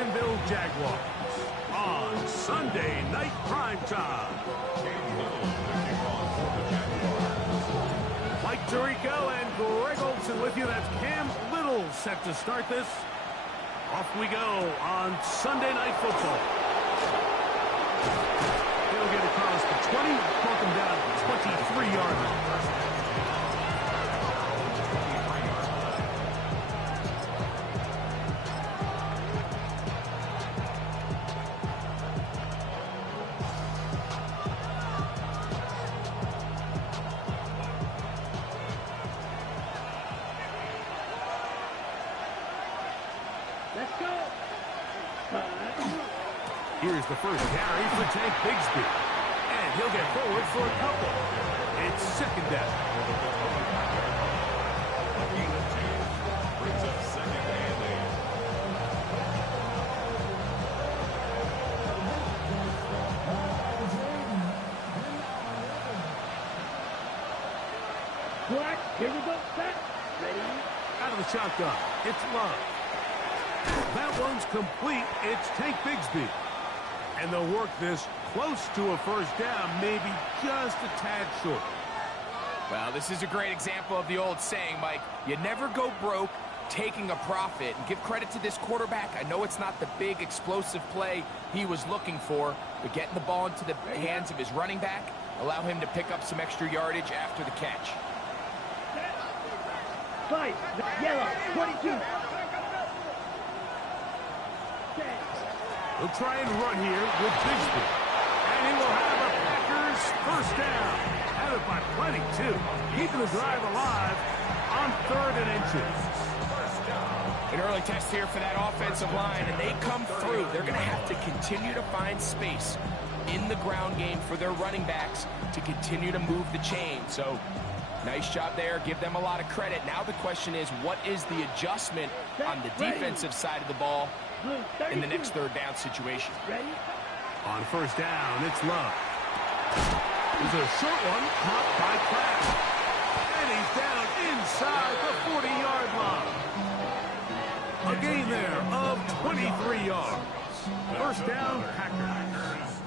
Jacksonville Jaguars on Sunday Night Primetime. Mike Tirico and Greg Olsen with you. That's Cam Little set to start this. Off we go on Sunday Night Football. He'll get across the 20, broke him down at the 23-yard line. Here's the first carry for Tank Bigsby. And he'll get forward for a couple. It's second down. Brings up second and 8. Black, here we go, set, ready. Out of the shotgun, it's Love. That one's complete. It's Tank Bigsby. And they'll work this close to a first down, maybe just a tad short. Well, this is a great example of the old saying, Mike. You never go broke taking a profit. And give credit to this quarterback. I know it's not the big explosive play he was looking for, but getting the ball into the hands of his running back, allow him to pick up some extra yardage after the catch. 5, yellow, 22. He'll try and run here with Bigsby. And he will have a Packers first down. Have it by plenty, too. Keeping the drive alive on 3rd and inches. An early test here for that offensive line, and they come through. They're going to have to continue to find space in the ground game for their running backs to continue to move the chain. So, nice job there. Give them a lot of credit. Now the question is, what is the adjustment on the defensive side of the ball in the next third down situation? On first down, it's Love. There's a short one caught by Pratt. And he's down inside the 40-yard line. A gain there of 23 yards. First down, Packers.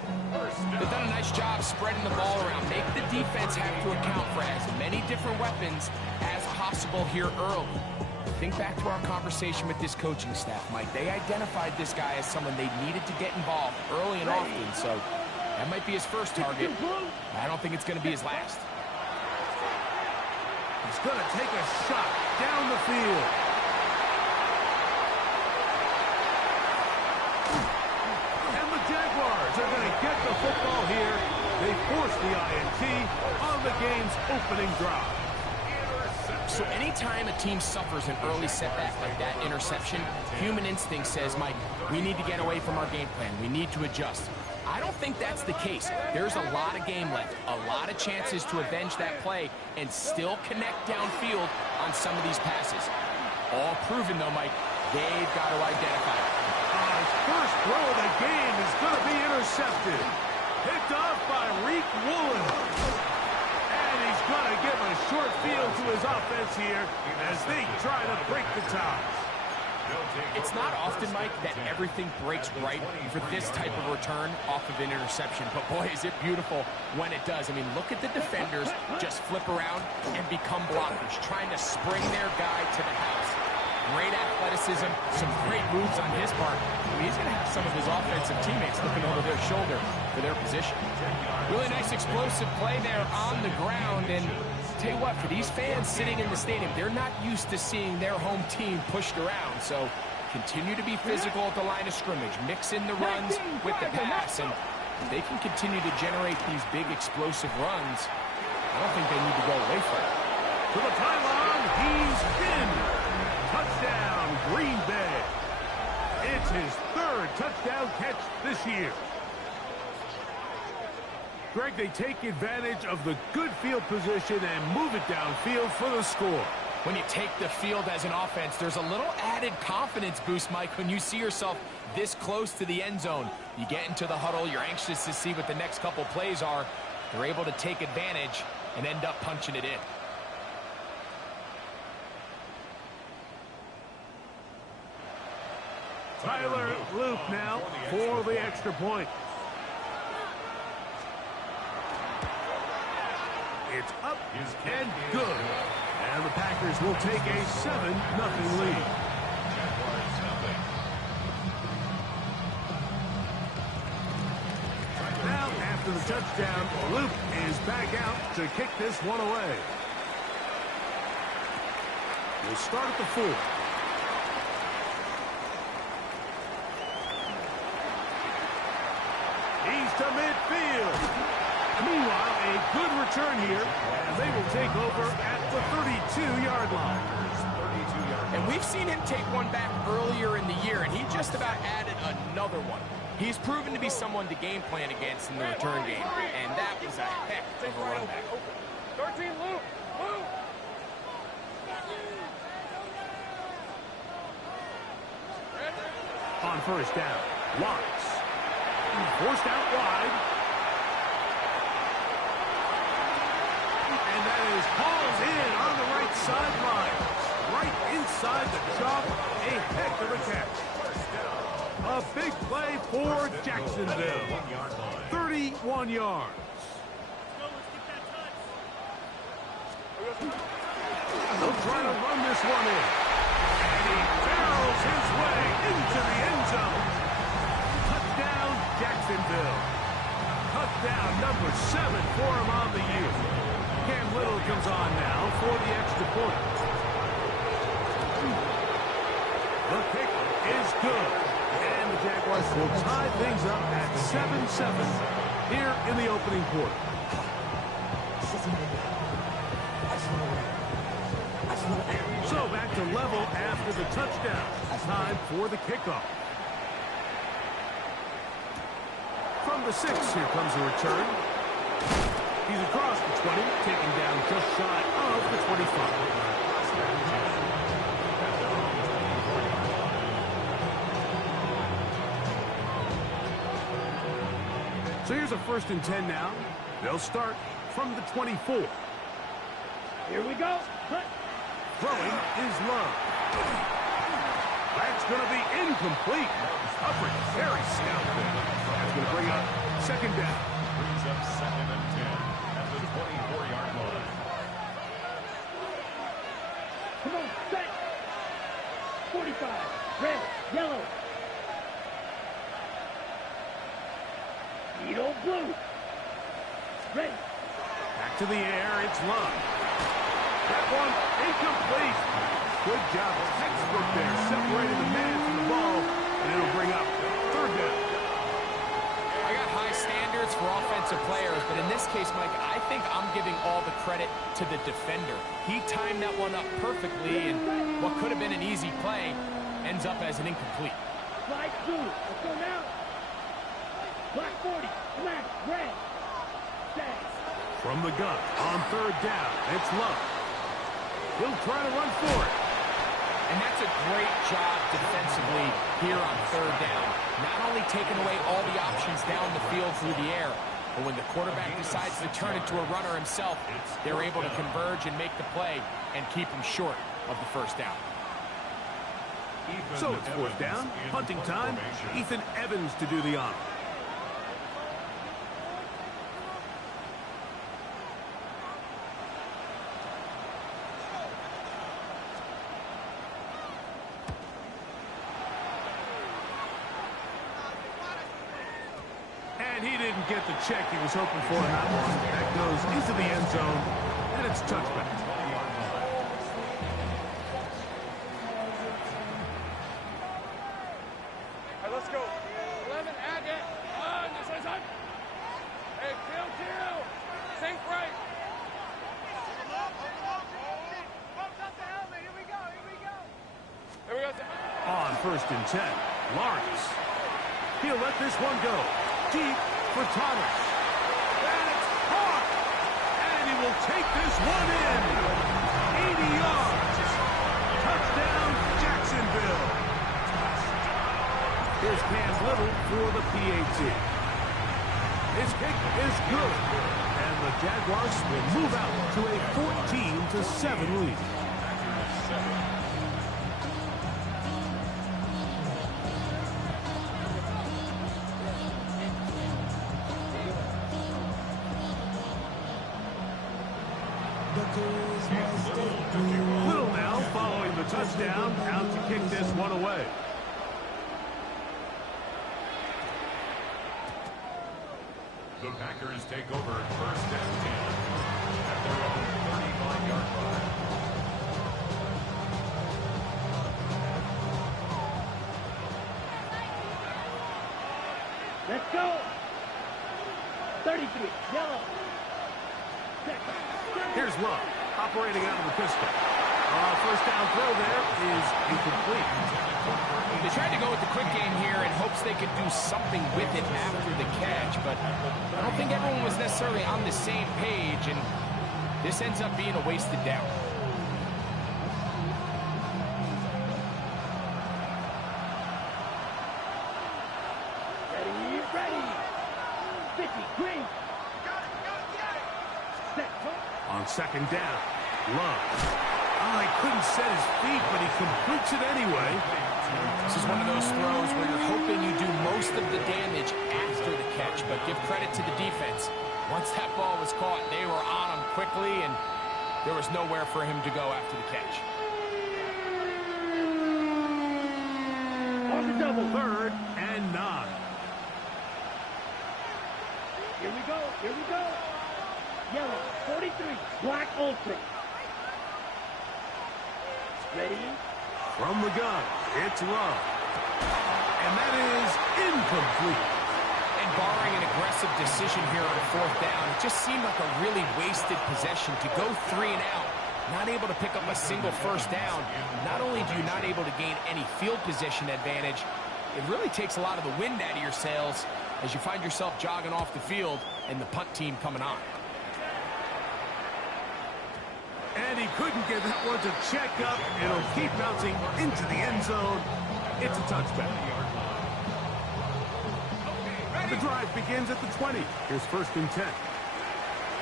They've done a nice job spreading the ball around. Make the defense have to account for as many different weapons as possible here early. Think back to our conversation with this coaching staff, Mike. They identified this guy as someone they needed to get involved early and often, so that might be his first target. I don't think it's going to be his last. He's going to take a shot down the field. And the Jaguars are going to get the football here. They force the INT on the game's opening drive. So anytime a team suffers an early setback like that interception, human instinct says, Mike, we need to get away from our game plan. We need to adjust. I don't think that's the case. There's a lot of game left, a lot of chances to avenge that play and still connect downfield on some of these passes. All proven, though, Mike, they've got to identify it. First throw of the game is going to be intercepted. Picked off by Reek Woolen. He's going to give a short field to his offense here as they try to break the ties. It's not often, Mike, that everything breaks right for this type of return off of an interception. But, boy, is it beautiful when it does. I mean, look at the defenders just flip around and become blockers, trying to spring their guy to the house. Great athleticism, some great moves on his part. I mean, he's going to have some of his offensive teammates looking over their shoulder for their position. Really nice explosive play there on the ground. And tell you what, for these fans sitting in the stadium, they're not used to seeing their home team pushed around. So continue to be physical at the line of scrimmage. Mix in the runs with the pass. And if they can continue to generate these big explosive runs, I don't think they need to go away from it. To the pylon, he's in. Touchdown, Green Bay. It's his 3rd touchdown catch this year. Greg, they take advantage of the good field position and move it downfield for the score. When you take the field as an offense, there's a little added confidence boost, Mike, when you see yourself this close to the end zone. You get into the huddle, you're anxious to see what the next couple plays are. They're able to take advantage and end up punching it in. Tyler Loop now for the extra point. It's up and good. And the Packers will take a 7-0 lead. Now, after the touchdown, Loop is back out to kick this one away. We'll start at the 4. He's to midfield. Meanwhile, a good return here, and they will take over at the 32-yard line. And we've seen him take one back earlier in the year, and he just about added another one. He's proven to be someone to game plan against in the return game, and that was a heck of a run back. 13, Luke, move! On first down, Watts. Forced out wide. And that is hauled in on the right sideline. Right inside the chalk. A heck of a catch. A big play for Jacksonville. 31 yards. They'll try to run this one in. And he barrels his way into the end zone. Touchdown, Jacksonville. Touchdown number 7 for him on the year. Cam Little comes on now for the extra point. The kick is good. And the Jaguars will tie things up at 7-7 here in the opening quarter. So back to level after the touchdown. Time for the kickoff. From the 6, here comes a return. He's across the 20, taken down just shy of the 25. So here's a 1st and 10 now. They'll start from the 24. Here we go. Cut. Throwing is Love. That's going to be incomplete. Coverage very stout there. That's going to bring up 2nd down. Brings up 2nd and 10 at the 24-yard line. Come on, set. 45. Red, yellow. Needle blue. Ready. Back to the air, it's Love. That one incomplete. Good job. Textbook there, separating the man from the ball, and it'll bring up 3rd down. I got high standards for offensive players, but in this case, Mike, I think I'm giving all the credit to the defender. He timed that one up perfectly, and what could have been an easy play ends up as an incomplete. Slide through. Let's go now. Black 40. Black, red. Set. From the gun, on 3rd down, it's Love. He'll try to run for it. And that's a great job defensively here on 3rd down. Not only taking away all the options down the field through the air, but when the quarterback decides to turn into a runner himself, they're able to converge and make the play and keep him short of the 1st down. So it's 4th down, punting time. Ethan Evans to do the honor. And he didn't get the check he was hoping for in that one. That goes into the end zone, and it's touchback. Hey, let's go. 11, add it. On, this is on. Hey, kill. Sink right. Here we go. On 1st and 10, Lawrence. He'll let this one go. Deep for Thomas. And it's caught. And he will take this one in. 80 yards. Touchdown, Jacksonville. Here's Cam Little for the PAT. His kick is good. And the Jaguars will move out to a 14-7 lead. Little now following the touchdown, out to kick this one away. The Packers take over first and 10 at their own 35-yard line. Let's go. 33, yellow. Here's Love, operating out of the pistol. First down throw there is incomplete. They tried to go with the quick game here in hopes they could do something with it after the catch, but I don't think everyone was necessarily on the same page, and this ends up being a wasted down. Ready. 50, green. Set. On second down, Love. He couldn't set his feet, but he completes it anyway. This is one of those throws where you're hoping you do most of the damage after the catch, but give credit to the defense. Once that ball was caught, they were on him quickly, and there was nowhere for him to go after the catch. On the double. 3rd and 9. Here we go. Yellow, 43, black ultra. Ready? From the gun, it's Love. And that is incomplete. And barring an aggressive decision here on 4th down, it just seemed like a really wasted possession to go 3 and out. Not able to pick up a single first down. Not only do you not able to gain any field position advantage, it really takes a lot of the wind out of your sails as you find yourself jogging off the field and the punt team coming on. And he couldn't get that one to check up. It'll keep bouncing into the end zone. It's a touchback. The drive begins at the 20. Here's 1st and 10.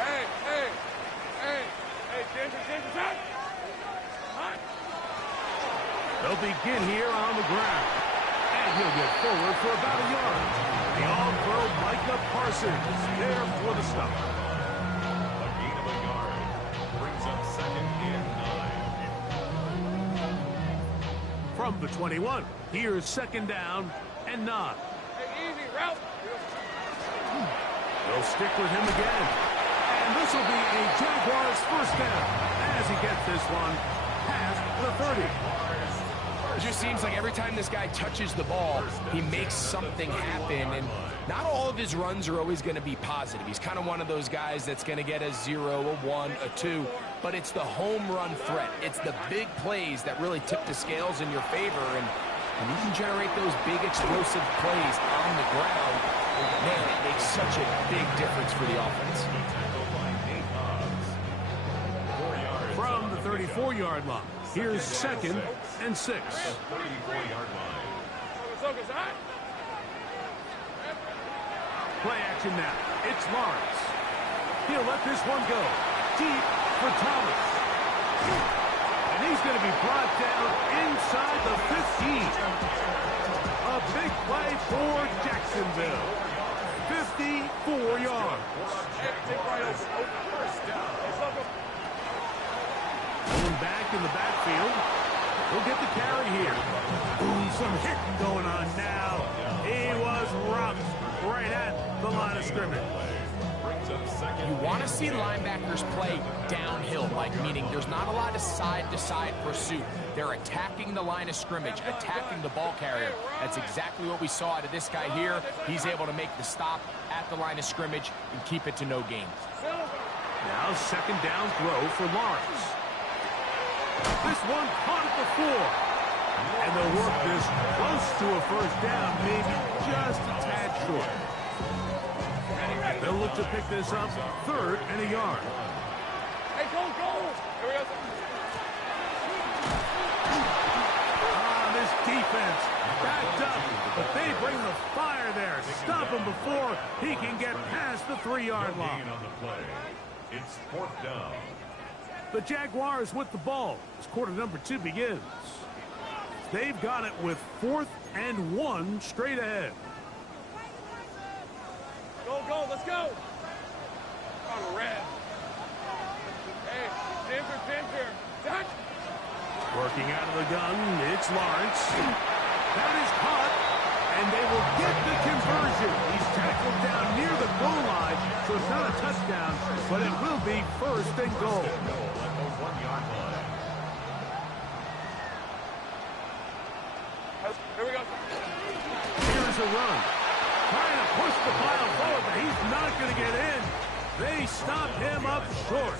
Hey, Ginger, time. They'll begin here on the ground. And he'll get forward for about a yard. The all-pro Micah Parsons there for the stop. A gain of a yard brings up 2nd and 9. From the 21, here's 2nd down and 9. Hey, easy, route. They'll stick with him again. And this will be a Jaguars first down as he gets this one past the 30. It just seems like every time this guy touches the ball, he makes something happen, and not all of his runs are always going to be positive. He's kind of one of those guys that's going to get a 0, a 1, a 2, but it's the home run threat. It's the big plays that really tip the scales in your favor, and when you can generate those big explosive plays on the ground, man, it makes such a big difference for the offense. From the 34-yard line, here's 2nd and 6. 34-yard line. Play action now. It's Lawrence. He'll let this one go. Deep for Thomas. And he's going to be brought down inside the 15. A big play for Jacksonville. 54 yards. Going back in the backfield. He'll get the carry here. Ooh, some hitting going on now. He was rocked right at the line of scrimmage. You want to see linebackers play downhill, like meaning there's not a lot of side-to-side pursuit. They're attacking the line of scrimmage, attacking the ball carrier. That's exactly what we saw out of this guy here. He's able to make the stop at the line of scrimmage and keep it to no gain. Now 2nd down throw for Lawrence. This one caught at the 4. And they'll work this close to a first down, maybe just a tad short. They'll look to pick this up 3rd and a yard. Hey, go! Here we go. This defense backed up, but they bring the fire there. Stop him before he can get past the 3-yard line. On the play. It's 4th down. The Jaguars with the ball as quarter number 2 begins. They've got it with 4th and 1 straight ahead. Go, let's go. On red. Hey, Same for center. Done. Working out of the gun, it's Lawrence. That is caught, and they will get the conversion. He's tackled down near the goal line, so it's not a touchdown, but it will be first and goal. At the 1-yard line. Here we go. Here's a run. Trying to push the pile forward, but he's not going to get in. They stop him up short.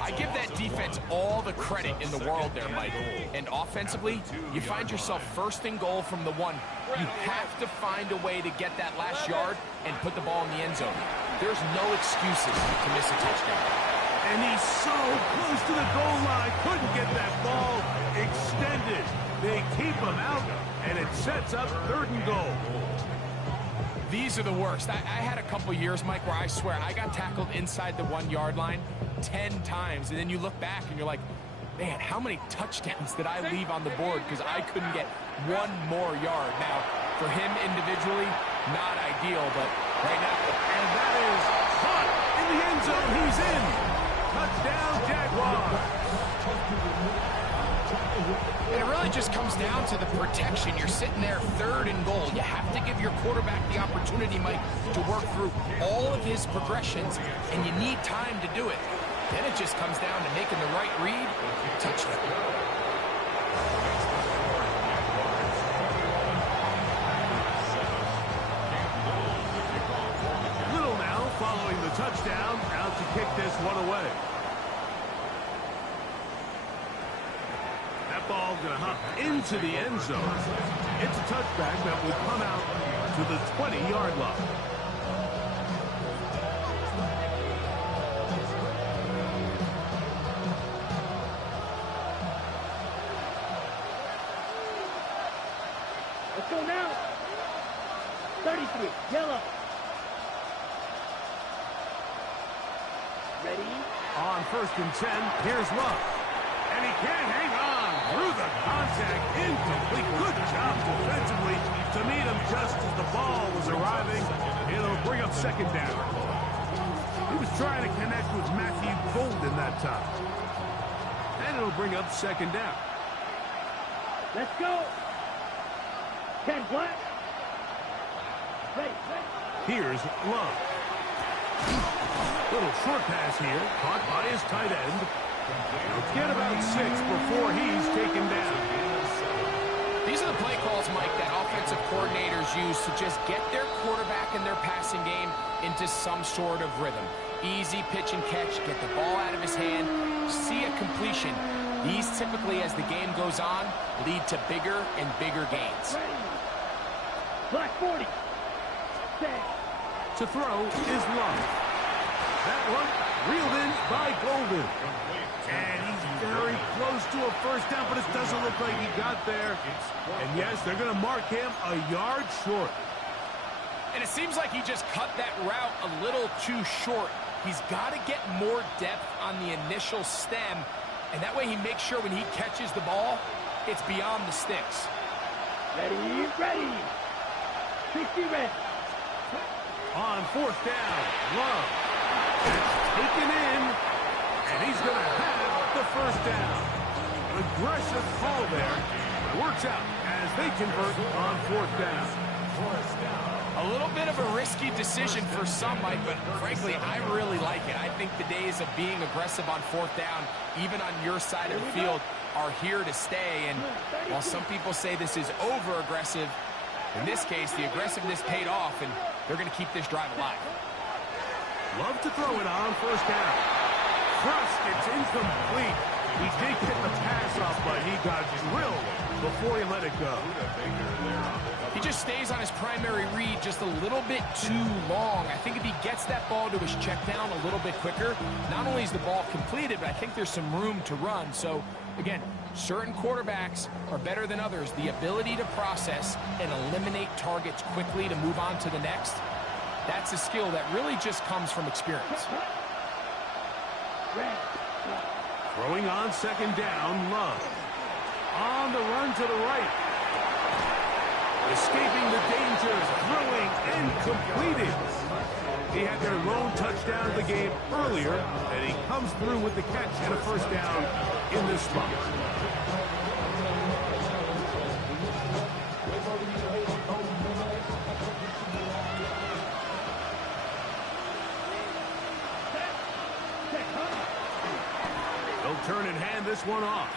I give that defense all the credit in the world there, Mike. And offensively, you find yourself first and goal from the 1. You have to find a way to get that last yard and put the ball in the end zone. There's no excuses to miss a touchdown. And he's so close to the goal line, couldn't get that ball extended. They keep him out, and it sets up third and goal. These are the worst. I had a couple years, Mike, where I swear I got tackled inside the 1-yard line 10 times, and then you look back and you're like, man, how many touchdowns did I leave on the board because I couldn't get one more yard? Now, for him individually, not ideal, but right now. And that is caught in the end zone. He's in. Touchdown, Jaguars. It really just comes down to the protection. You're sitting there third and goal. You have to give your quarterback the opportunity, Mike, to work through all of his progressions, and you need time to do it. Then it just comes down to making the right read. Touchdown. Little now following the touchdown, out to kick this one away. That ball going to hop into the end zone. It's a touchback that will come out to the 20-yard line. Let's go now. 33, yellow. Ready? On first and 10, here's Love. And he can't hang on through the contact. Incomplete. Good job defensively to meet him just as the ball was arriving. It'll bring up second down. He was trying to connect with Matthew Golden that time. And it'll bring up second down. Let's go. 10 black. Ready. Here's Love. Little short pass here, caught by his tight end. He'll get about 6 before he's taken down. These are the play calls, Mike, that offensive coordinators use to just get their quarterback and their passing game into some sort of rhythm. Easy pitch and catch, get the ball out of his hand, see a completion. These typically, as the game goes on, lead to bigger and bigger gains. Ready. Black 40. Set. To throw is Love. That one reeled in by Golden. And he's very close to a first down, but it doesn't look like he got there. And yes, they're going to mark him a yard short. And it seems like he just cut that route a little too short. He's got to get more depth on the initial stem, and that way he makes sure when he catches the ball, it's beyond the sticks. Ready. 60 red. On fourth down, Love. It's taken in, and he's going to have the first down. Aggressive call there. It works out as they convert on fourth down. A little bit of a risky decision for some, Mike, but frankly, I really like it. I think the days of being aggressive on fourth down, even on your side of the field, are here to stay. And while some people say this is over-aggressive, in this case, the aggressiveness paid off, and they're going to keep this drive alive. Love to throw it on first down. Thrust, it's incomplete. He did get the pass off, but he got drilled before he let it go. He just stays on his primary read just a little bit too long. I think if he gets that ball to his check down a little bit quicker, not only is the ball completed, but I think there's some room to run. So, again, certain quarterbacks are better than others. The ability to process and eliminate targets quickly to move on to the next, that's a skill that really just comes from experience. Throwing on second down, Love. On the run to the right. Escaping the dangers, throwing, and completed. He had their lone touchdown of the game earlier, and he comes through with the catch and a first down in this spot. They'll turn and hand this one off.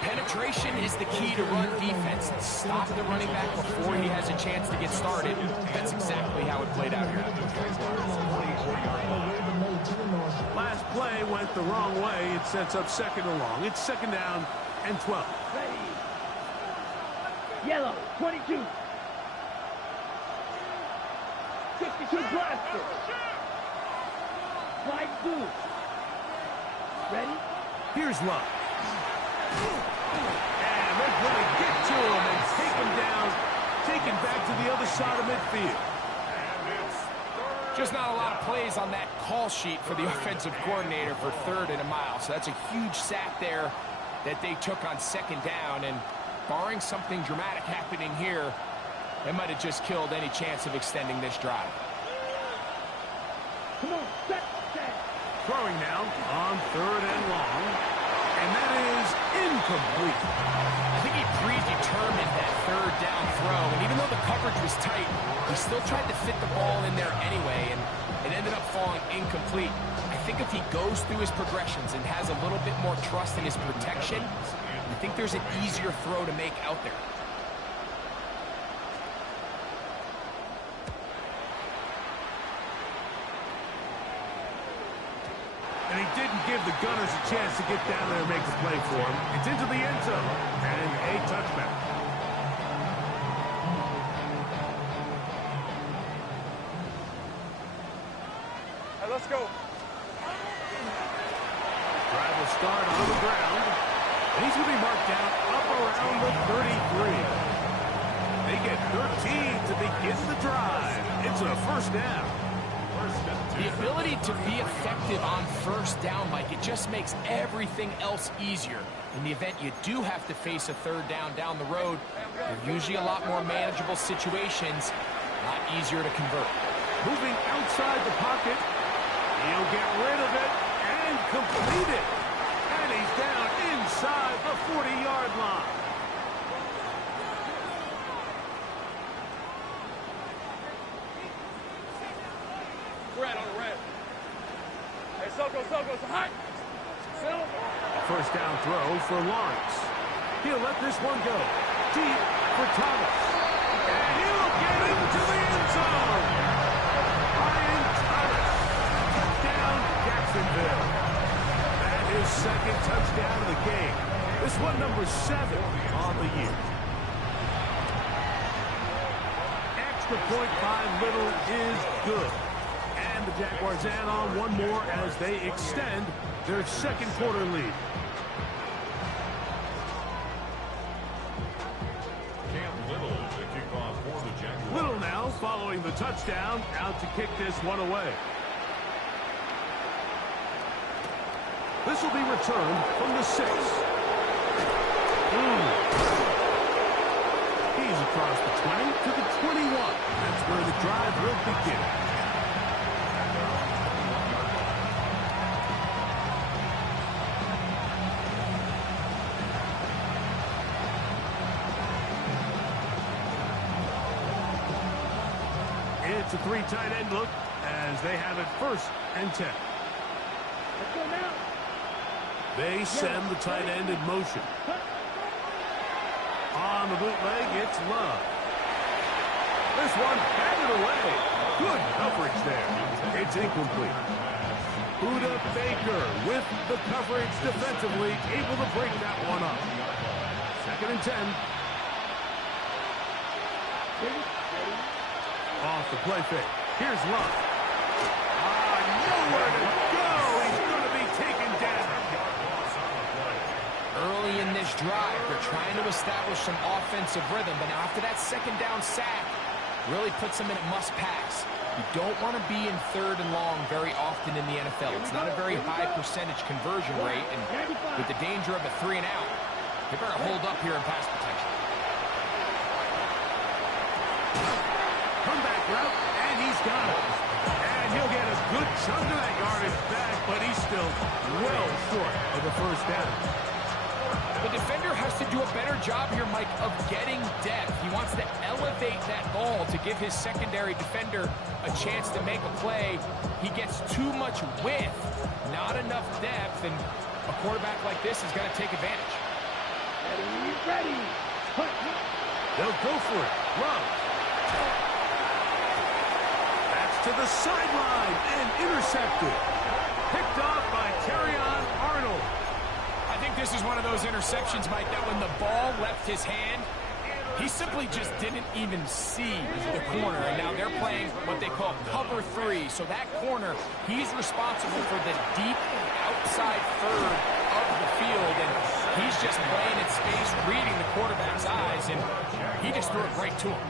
Penetration is the key to run defense. Stop the running back before he has a chance to get started. That's exactly how it played out here. Last play went the wrong way. It sets up second and long. It's second down and 12. Ready. Yellow, 22. 62 blaster. Slide blue. Ready? Here's Love. And they're going to get to him and take him down, taken back to the other side of midfield. Just not a lot of plays on that call sheet for the offensive coordinator for 3rd and a mile. So that's a huge sack there that they took on second down. And barring something dramatic happening here, it might have just killed any chance of extending this drive. Come on, set. Throwing now on 3rd and long. And that is incomplete. I think he predetermined that 3rd down throw. And even though the coverage was tight, he still tried to fit the ball in there anyway. And it ended up falling incomplete. I think if he goes through his progressions and has a little bit more trust in his protection, I think there's an easier throw to make out there. And he didn't give the Gunners a chance to get down there and make the play for him. It's into the end zone and a touchback. Hey, let's go. Drive will start on the ground. And he's going to be marked down up around the 33. They get 13 to begin the drive. It's a first down. The ability to be effective on first down, Mike, it just makes everything else easier. In the event you do have to face a 3rd down the road, they're usually a lot more manageable situations, a lot easier to convert. Moving outside the pocket. He'll get rid of it and complete it. And he's down inside the 40-yard line. Red on the red. Hey, Soko, it's hot. Settle. First down throw for Lawrence. He'll let this one go. Deep for Thomas. And he'll get into the end zone. Ryan Thomas. Touchdown, Jacksonville. That is 2nd touchdown of the game. This one number 7 on the year. Extra point by Little is good. And the Jaguars add on one more as they extend their 2nd quarter lead. Little now following the touchdown, out to kick this one away. This will be returned from the 6. He's across the 20 to the 21. That's where the drive will begin. It's a 3 tight end look as they have it 1st and 10. Let's go now. They send the tight end in motion. On the bootleg, it's Love. This one batted away. Good coverage there. It's incomplete. Buda Baker with the coverage defensively, able to break that one up. 2nd and 10. Off the play fake. Here's Love. Nowhere to go. He's going to be taken down. Early in this drive, they're trying to establish some offensive rhythm, but now after that 2nd down sack, really puts them in a must-pass. You don't want to be in 3rd and long very often in the NFL. It's not a very high percentage conversion rate, and with the danger of a 3 and out, they better hold up here in pass protection. Comeback route, and he's got it. And he'll get a good chunk of that yardage back, but he's still well short of the first down. The defender has to do a better job here, Mike, of getting depth. He wants to elevate that ball to give his secondary defender a chance to make a play. He gets too much width, not enough depth, and a quarterback like this is going to take advantage. Ready. They'll go for it. Love. That's to the sideline and intercepted. Picked off by Terrion Arnold. I think this is one of those interceptions, Mike, that when the ball left his hand, he simply just didn't even see the corner. And now they're playing what they call cover 3. So that corner, he's responsible for the deep outside third of the field. And he's just playing in space, reading the quarterback's eyes. And he just threw it right to him.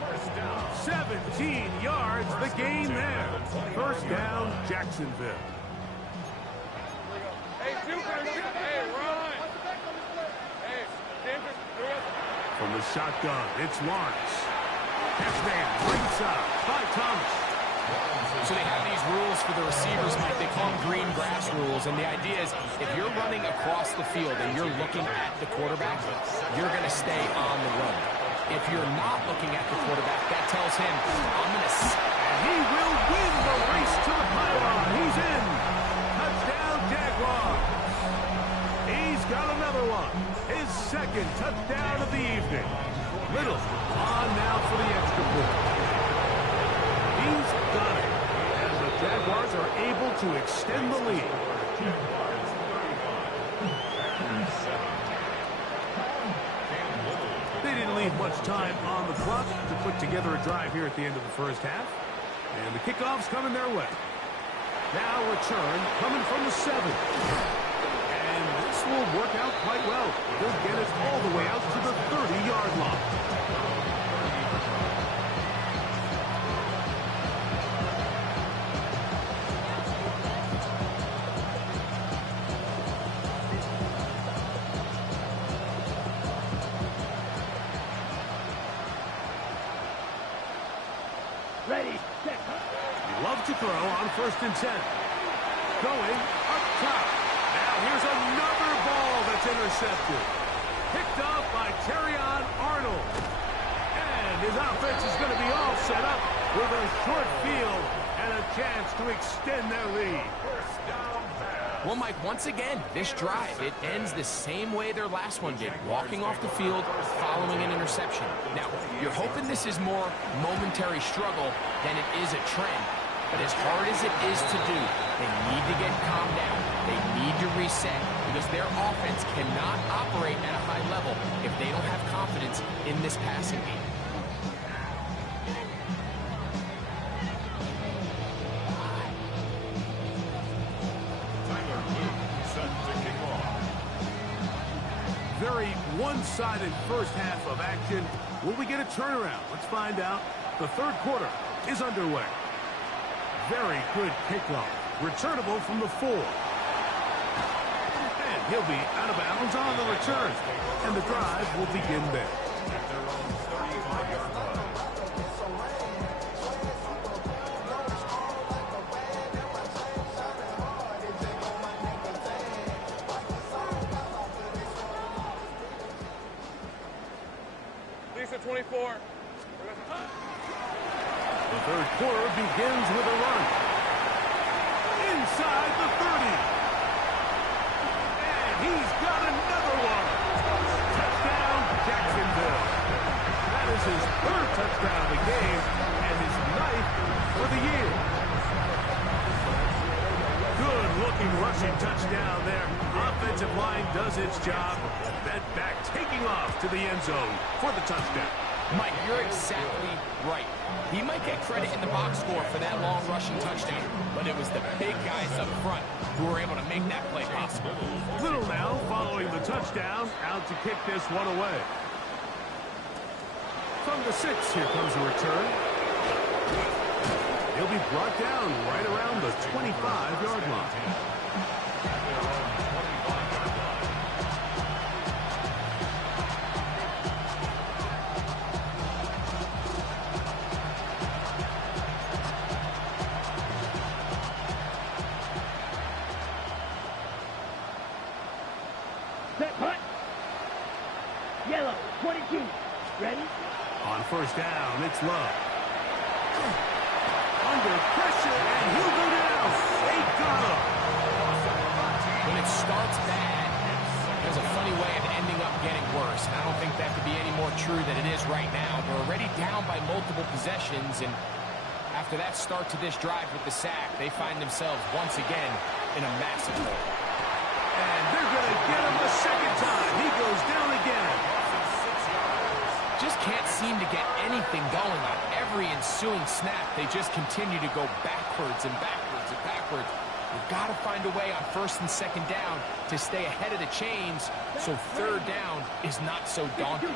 17 yards, the gain there. First down, Jacksonville. Hey, hey, run. Hey, Denver, From the shotgun, it's Lawrence. Catch man, right side by Thomas. So they have these rules for the receivers, Mike. They call them green grass rules. And the idea is if you're running across the field and you're looking at the quarterback, you're going to stay on the run. If you're not looking at the quarterback, that tells him, I'm going to... And he will win the race to the pylon. He's in. Touchdown, Jaguars. He's got another one. His second touchdown of the evening. Little on now for the extra point. He's got it. And the Jaguars are able to extend the lead. They didn't leave much time on the clock to put together a drive here at the end of the first half. And the kickoff's coming their way. Now return coming from the 7. And this will work out quite well. They'll get it all the way out to the 30-yard line. Ready. Set. Love to throw on 1st and 10. Going up top. Now here's another ball that's intercepted. Picked off by Terrion Arnold. And his offense is going to be all set up with a short field and a chance to extend their lead. Well, Mike, once again, this drive, it ends the same way their last one did, walking off the field, following an interception. Now, you're hoping this is more momentary struggle than it is a trend. But as hard as it is to do, they need to get calmed down. They need to reset because their offense cannot operate at a high level if they don't have confidence in this passing game. Very one-sided first half of action. Will we get a turnaround? Let's find out. The third quarter is underway. Very good kickoff. Returnable from the 4. And he'll be out of bounds on the return. And the drive will begin there. Lisa 24. The third quarter begins with a run. Inside the 30. And he's got another one. Touchdown, Jacksonville. That is his 3rd touchdown of the game and his 9th for the year. Good-looking rushing touchdown there. Offensive line does its job. That back taking off to the end zone for the touchdown. Mike, you're exactly right. He might get credit in the box score for that long rushing touchdown, but it was the big guys up front who were able to make that play possible. Little now following the touchdown, out to kick this one away. From the 6, here comes a return. He'll be brought down right around the 25-yard line. On first down, it's Love. Under pressure, and he'll go down. They got him. When it starts bad, there's a funny way of ending up getting worse. And I don't think that could be any more true than it is right now. They're already down by multiple possessions, and after that start to this drive with the sack, they find themselves once again in a massive hole. And they're going to get him a second time. He goes down again. Just can't seem to get anything going on every ensuing snap. They just continue to go backwards and backwards and backwards. We've got to find a way on first and second down to stay ahead of the chains so third down is not so daunting.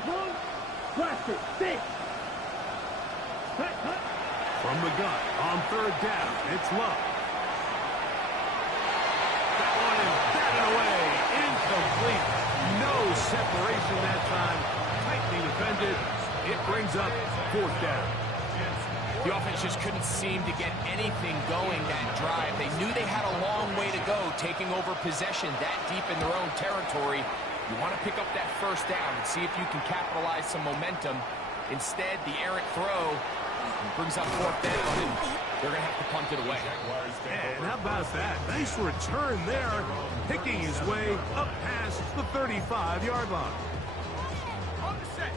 From the gun on third down, it's Love. That one is batted away. Incomplete. No separation that time. Tightly defended. It brings up fourth down. The offense just couldn't seem to get anything going that drive. They knew they had a long way to go, taking over possession that deep in their own territory. You want to pick up that first down and see if you can capitalize some momentum. Instead, the errant throw brings up fourth down, and they're going to have to punt it away. And how about that? Nice return there, picking his way up past the 35-yard line.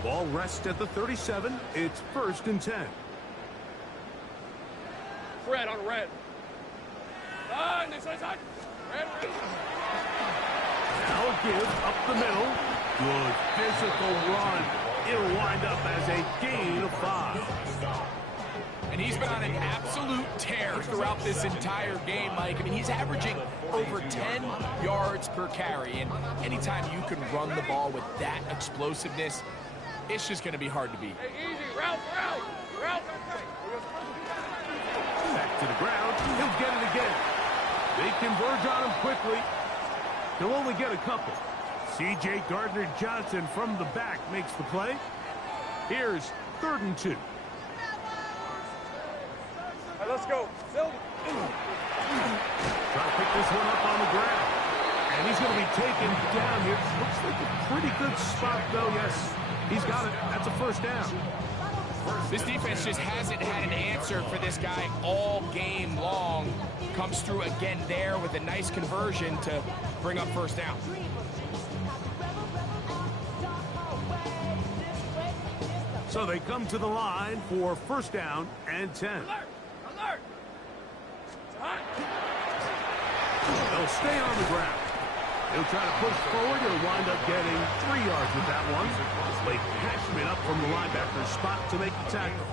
Ball rests at the 37. It's first and 10. Red on red. This is red. Now a give up the middle. Good physical run. It'll wind up as a gain of 5. And he's been on an absolute tear throughout this entire game, Mike. I mean, he's averaging over 10 yards per carry. And anytime you can run the ball with that explosiveness, it's just going to be hard to beat. Hey, easy. Route. Back to the ground. He'll get it again. They converge on him quickly. He'll only get a couple. C.J. Gardner-Johnson from the back makes the play. Here's 3rd and 2. Hey, let's go. Trying to pick this one up on the ground. And he's going to be taken down here. Looks like a pretty good spot, though. Yes, he's got it. That's a first down. This defense just hasn't had an answer for this guy all game long. Comes through again there with a nice conversion to bring up first down. So they come to the line for first down and 10. Alert! They'll stay on the ground. He'll try to push forward. He'll wind up getting 3 yards with that one. Late Cashman up from the linebacker's spot to make the tackle.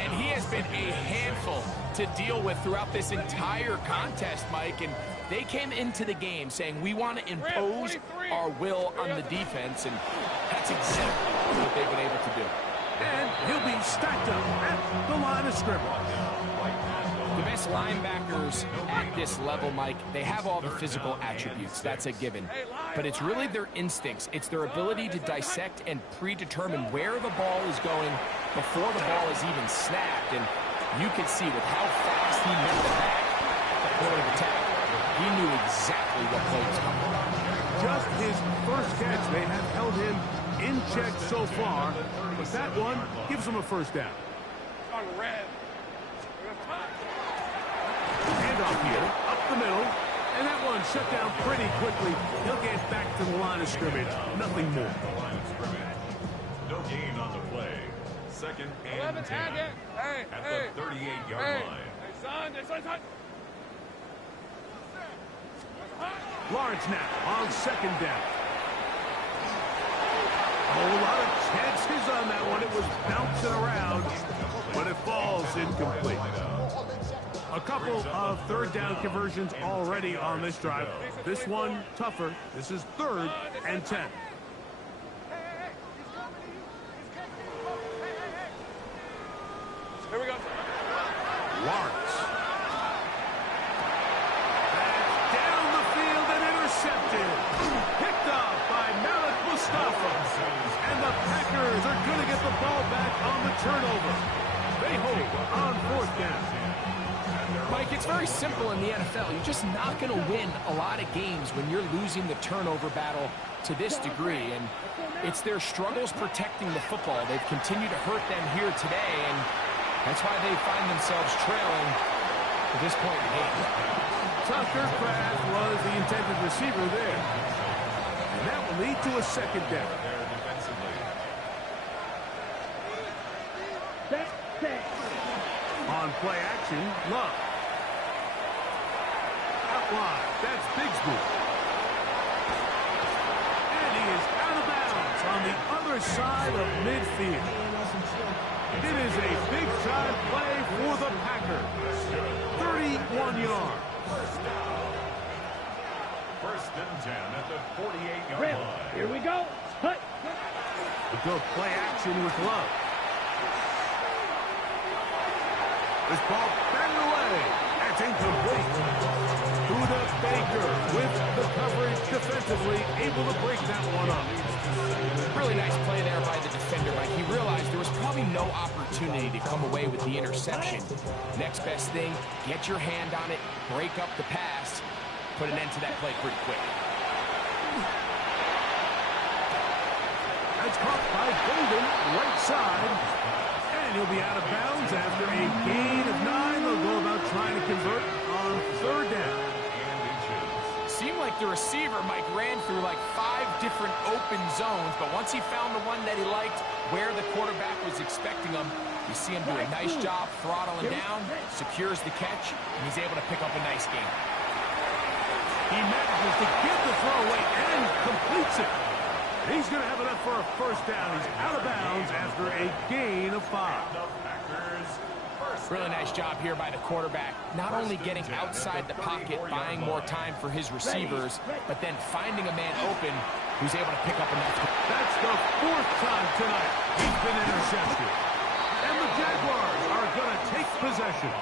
And he has been a handful to deal with throughout this entire contest, Mike. And they came into the game saying, we want to impose our will on the defense. And that's exactly what they've been able to do. And he'll be stacked up at the line of scrimmage. The best linebackers at this level, Mike, they have all the physical attributes. That's a given. But it's really their instincts. It's their ability to dissect and predetermine where the ball is going before the ball is even snapped. And you can see with how fast he met the back at the point of attack, he knew exactly what play was coming. Just his first catch. They have held him in check so far. But that one gives him a first down. On red. Handoff here, up the middle, and that one shut down pretty quickly. He'll get back to the line of scrimmage. Nothing more. No gain on the play. 2nd and 10 at the 38-yard line. Hey, son. Lawrence now on 2nd down. A whole lot of chances on that one. It was bouncing around, but it falls incomplete. A couple of 3rd down conversions already on this drive. This one tougher. This is 3rd and 10. Here we go. Lawrence. That's down the field and intercepted. Picked up by Malik Mustafa. And the Packers are going to get the ball back on the turnover. They hold on 4th down. Mike, it's very simple in the NFL. You're just not going to win a lot of games when you're losing the turnover battle to this degree. And it's their struggles protecting the football. They've continued to hurt them here today, and that's why they find themselves trailing at this point in the game. Tucker Kraft was the intended receiver there. And that will lead to a second down. There defensively. On play action, Love. Out wide, that's Bigsby. And he is out of bounds on the other side of midfield. It is a big-time play for the Packers. 31 yards. First and 10 at the 48-yard line. Here we go. Hut. A good play action with Love. This ball batted away. That's incomplete. Buda Baker with the coverage defensively, able to break that one up. Really nice play there by the defender, Mike. He realized there was probably no opportunity to come away with the interception. Next best thing, get your hand on it, break up the pass, put an end to that play pretty quick. That's caught by Golden, right side. And he'll be out of bounds after a gain of 9. They'll go about trying to convert on third down. Seemed like the receiver, Mike, ran through like 5 different open zones, but once he found the one that he liked where the quarterback was expecting him, you see him do a nice job throttling down, secures the catch, and he's able to pick up a nice gain. He manages to get the throw away and completes it. He's going to have enough for a first down. He's out of bounds after a gain of 5. Really nice job here by the quarterback, not only getting outside the pocket, buying more time for his receivers, but then finding a man open who's able to pick up enough. That's the 4th time tonight he's been intercepted. And the Jaguars are going to take possession.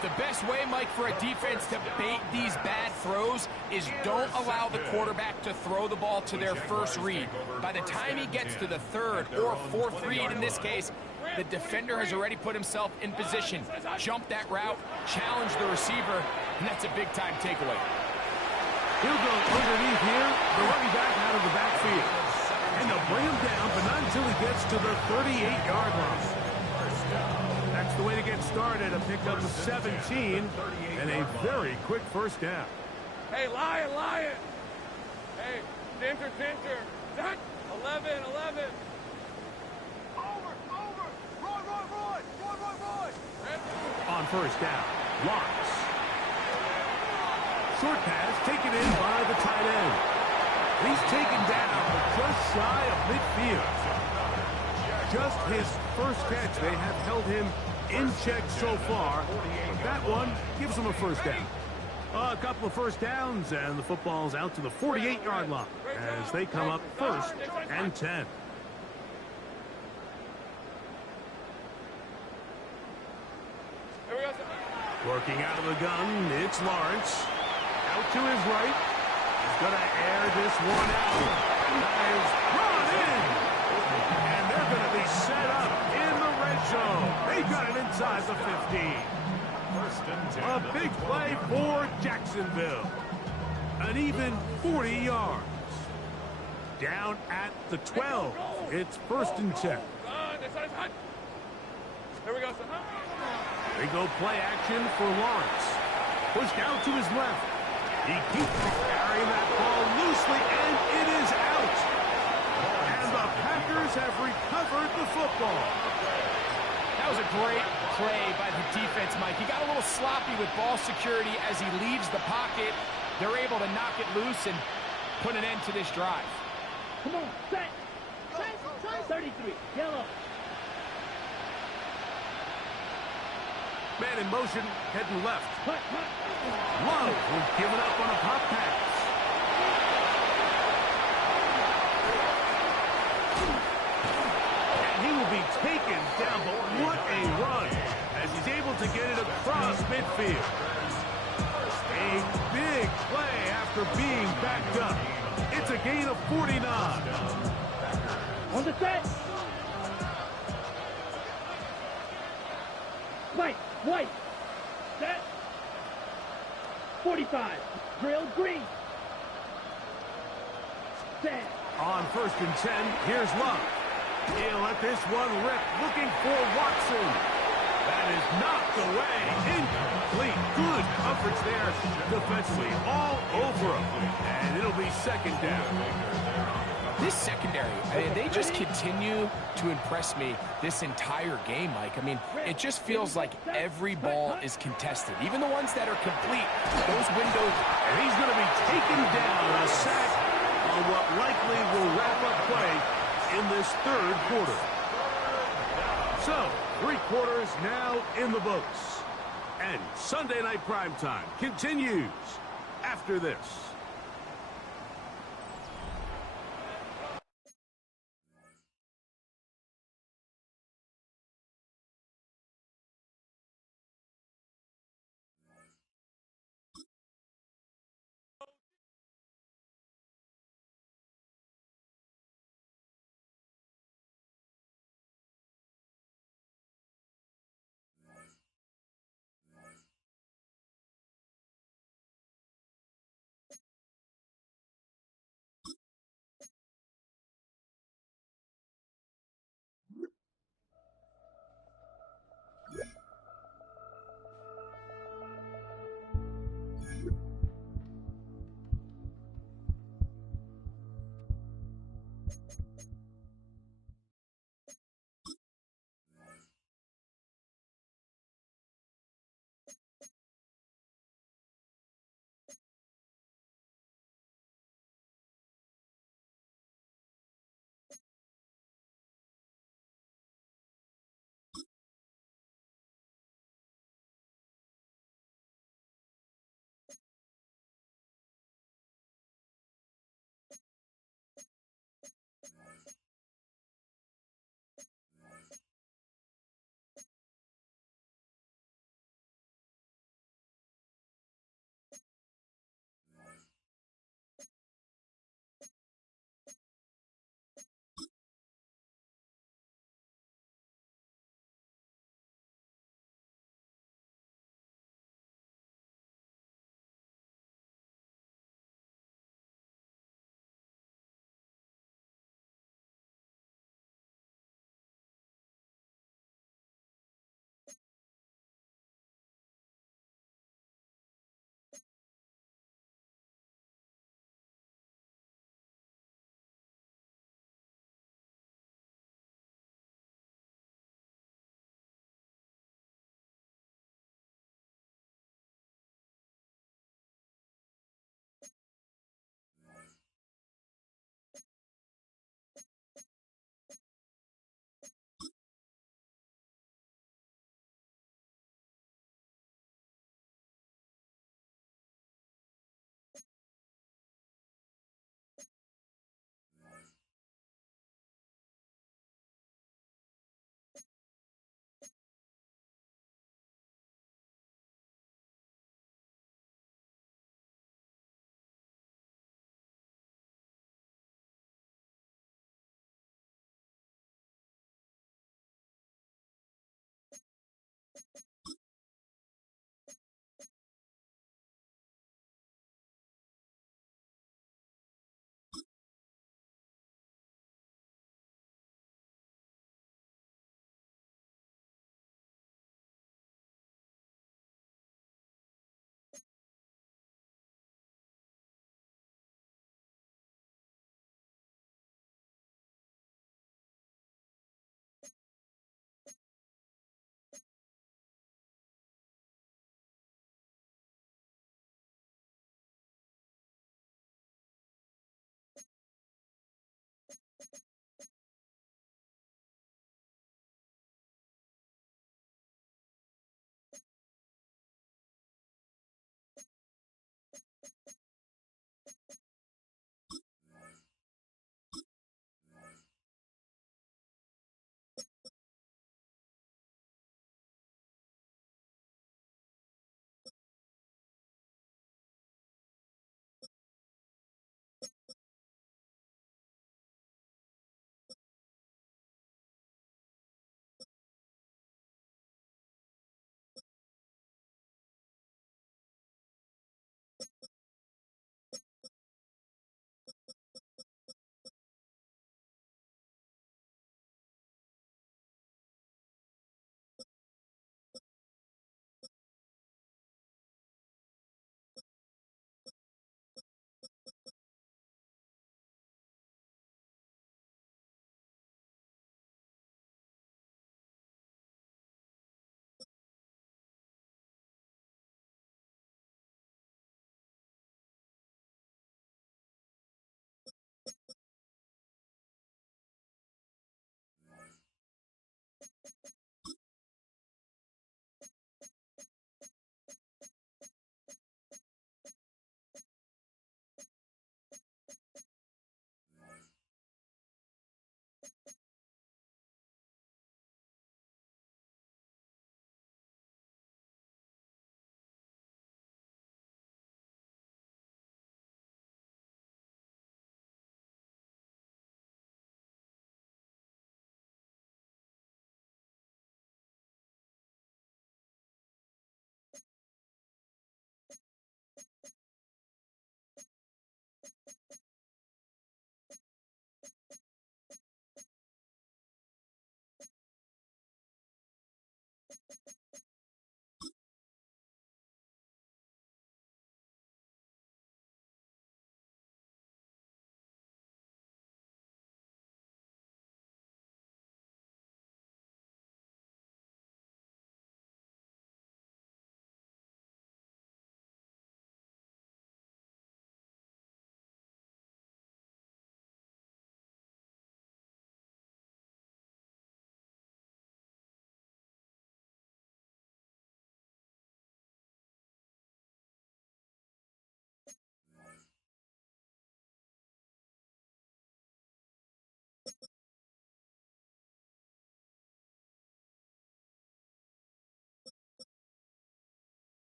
The best way, Mike, for a defense to bait these bad throws is don't allow the quarterback to throw the ball to their first read. By the time he gets to the 3rd or 4th read in this case, the defender has already put himself in position, jump that route, challenge the receiver, and that's a big-time takeaway. He'll go underneath here, the running back out of the backfield. And they'll bring him down, but not until he gets to the 38-yard line. That's the way to get started, a pickup of 17, and a very quick first down. Hey, Lion. Hey, Dinter. Zach, 11. On first down, Lawrence. Short pass taken in by the tight end. He's taken down, but just shy of midfield. Just his first catch. They have held him in check so far. That one gives him a first down. A couple of first downs, and the football's out to the 48-yard line as they come up 1st and 10. Working out of the gun, it's Lawrence. Out to his right. He's going to air this one out. That is brought in. And they're going to be set up in the red zone. They got it inside the 15. A big play for Jacksonville. An even 40 yards. Down at the 12. It's 1st and 10. Here we go, son. They go play action for Lawrence. Pushed out to his left. He keeps carrying that ball loosely, and it is out. And the Packers have recovered the football. That was a great play by the defense, Mike. He got a little sloppy with ball security as he leaves the pocket. They're able to knock it loose and put an end to this drive. Come on, set. 33, yellow. Man in motion, heading left. Hut. Love was given up on a pop pass. And he will be taken down, but what a run as he's able to get it across midfield. A big play after being backed up. It's a gain of 49. On the set. White. Set. 45. Drill green. Set. On 1st and 10, here's Love. He'll let this one rip, looking for Watson. That is knocked away. Incomplete. Good coverage there. Defensively all over him. And it'll be 2nd down. This secondary, I mean, they just continue to impress me this entire game, Mike. I mean, it just feels like every ball is contested. Even the ones that are complete, those windows. And he's going to be taken down. A sack on what likely will wrap up play in this 3rd quarter. So, 3 quarters now in the books. And Sunday Night Primetime continues after this.